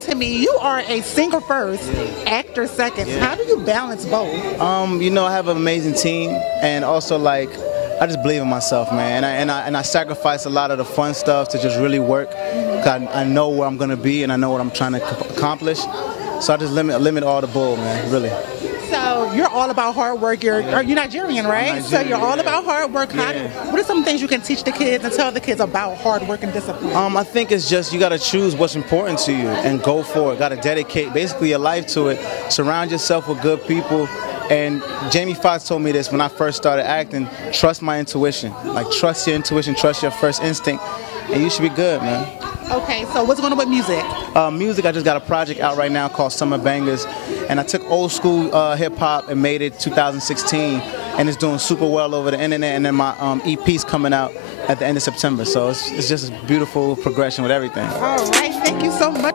Timmy, you are a singer first, actor second. How do you balance both? You know, I have an amazing team, and also like I just believe in myself, man. And I sacrifice a lot of the fun stuff to just really work. 'Cause I know where I'm gonna be, and I know what I'm trying to accomplish. So I just limit all the bull, man. Really. So you're all about hard work. You're Nigerian, right? Nigerian, so you're all yeah. about hard work. What are some things you can teach the kids and tell the kids about hard work and discipline? I think it's just you got to choose what's important to you and go for it. Got to dedicate basically your life to it. Surround yourself with good people. And Jamie Foxx told me this when I first started acting: trust my intuition. Like trust your intuition, trust your first instinct, and you should be good, man. Okay, so what's going on with music? Music, I just got a project out right now called Summer Bangers, and I took old school hip hop and made it 2016, and it's doing super well over the internet. And then my EP's coming out at the end of September, so it's just a beautiful progression with everything. All right, thank you so much.